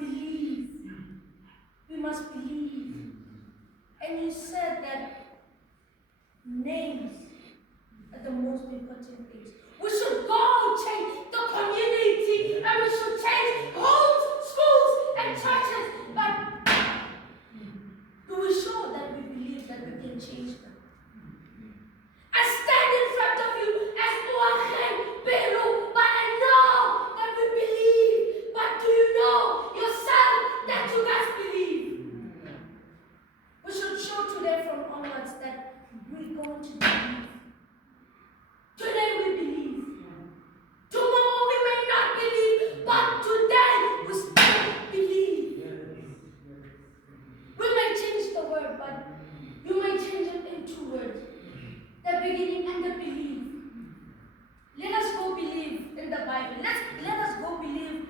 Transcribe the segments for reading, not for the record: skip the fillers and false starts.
believe. We must believe. And you said that names are the most important things. We should go change the community, and we should change homes, schools, and churches. But do we show that we believe that we can change them? I stand in front of you as Oachen Peru, but I know that we believe. But do you know yourself that you guys believe? We should show today from onwards that we're going to believe. Today we believe. Tomorrow we may not believe, but today we still believe. We may change the word, but you may change it in 2 words. The beginning and the believe. Let us go believe in the Bible. Let us go believe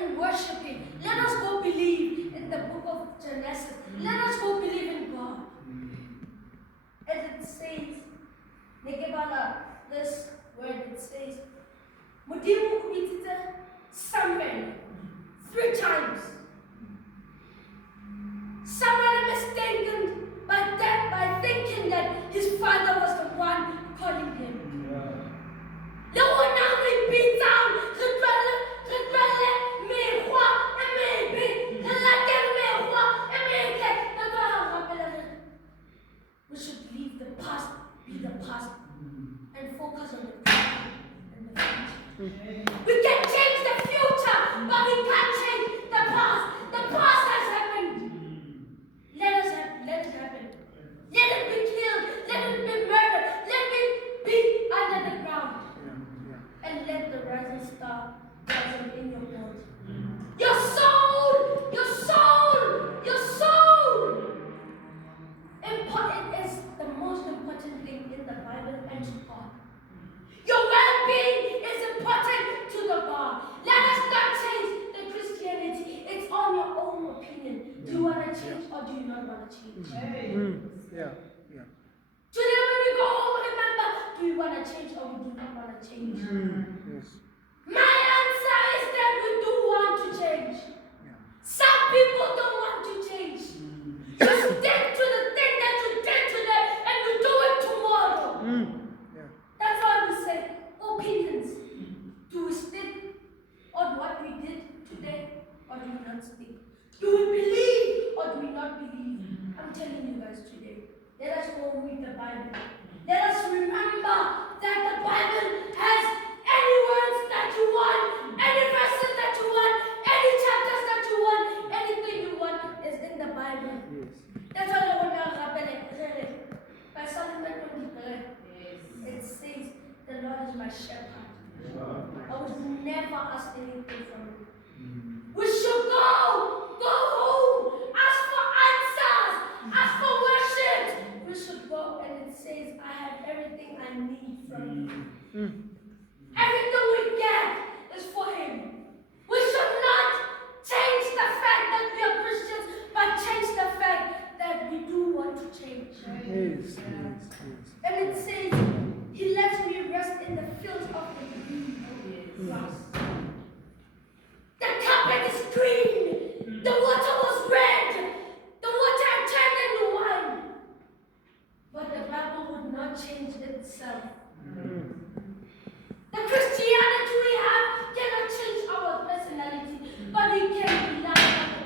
in worshiping. Let us go believe in the book of Genesis. Let us go believe in God. As it says, Nekebala, this word it says, Mudimu kubitite Samuel 3 times. Samuel mistaken by thinking that his father was the one calling him. Le ona repeat down, we should leave the past, be the past, and focus on the future and the future. We can change the future, but we can't change the past. The past has happened. Let it happen. Let it be killed. Let it be murdered. Let it be under the ground. And let the rising star rise in your bones. Your soul, your soul, your soul. Important is the most important thing in the Bible and to God. Your well-being is important to the God. Let us not change the Christianity. It's on your own opinion. Do you want to change or do you not want to change? Today when we go home, remember, do we want to change or we do not want to change? My answer is that we do want to change. Some people don't want to change. You stick to the thing that you did today and you do it tomorrow. That's why we say opinions. Do we stick on what we did today or do we not stick? Do we believe or do we not believe? I'm telling you guys today. Let us go read the Bible. Let us remember that the Bible has any words that you want, any verses that you want, any chapters that you want, anything you want is in the Bible. That's why I want to happen. By Solomon 23, it says, the Lord is my shepherd. I would never ask anything from him. We should go home, ask for answers, ask for worship. We should go, and it says, I have everything I need from you. Everything we get is for him. We should not change the fact that we are Christians, but change the fact that we do want to change. And it says, he lets me rest in the fields of the green grass. The carpet is green. The water was red. The water turned into wine. But the Bible would not change itself. The Christianity we have cannot change our personality, but we can rely on the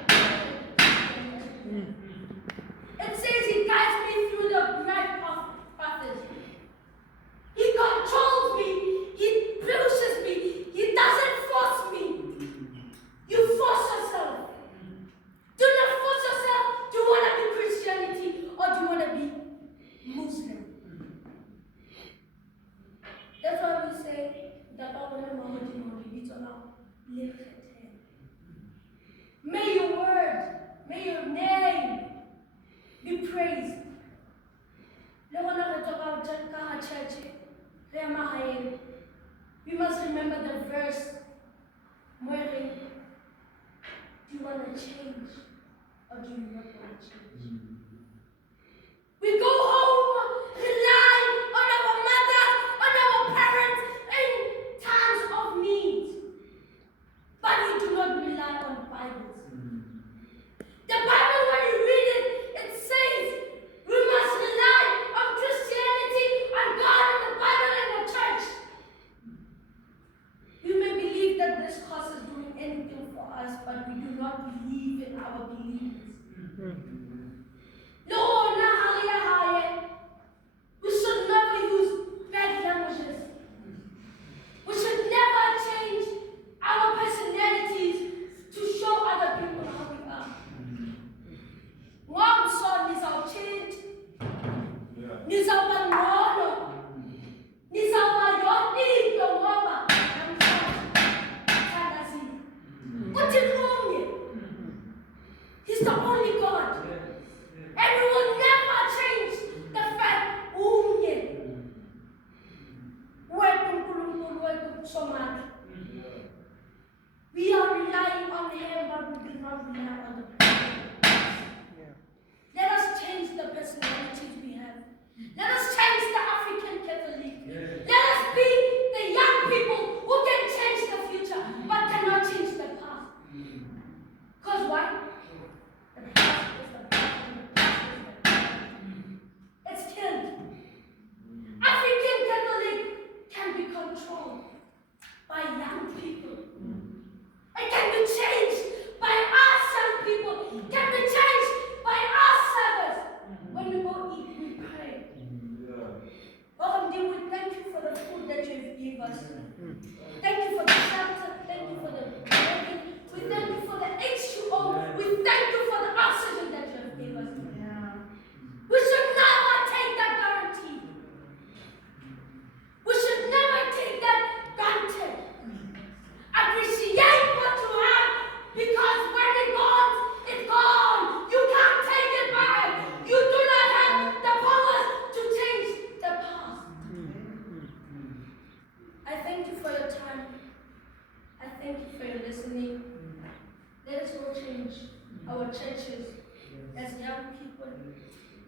It says he guides me through the bright paths. He controls me. He pushes me. He doesn't force me. You force yourself. Do not force yourself. Do you want to be Christianity or do you want to be Muslim? That's why we say that all the may your word, may your name be praised. We must remember the verse wherein do you want to change or do you not want to change? We go home relying on our mothers, on our parents in times of need. But we do not rely on Bibles.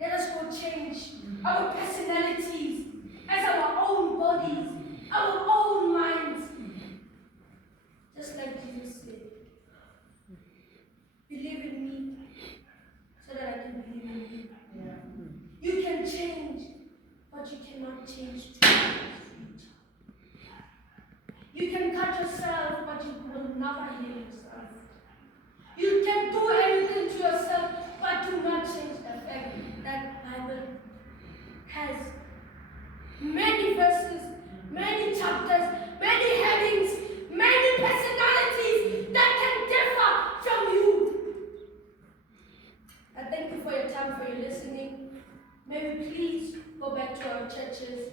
Let us go change our personalities as our own bodies, our own minds. Just like Jesus said, believe in me so that I can believe in you. Yeah. You can change, but you cannot change too much. You can cut yourself, but you will never heal yourself. You can do anything to yourself, but do not change the fact that Bible has many verses, many chapters, many headings, many personalities that can differ from you. I thank you for your time, for your listening. May we please go back to our churches,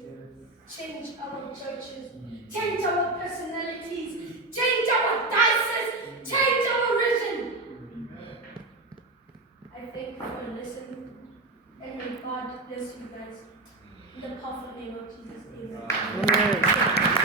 change our churches, change our personalities, change our dices, change our vision. I thank you for listening, and may God bless you guys. In the powerful name of Jesus, amen.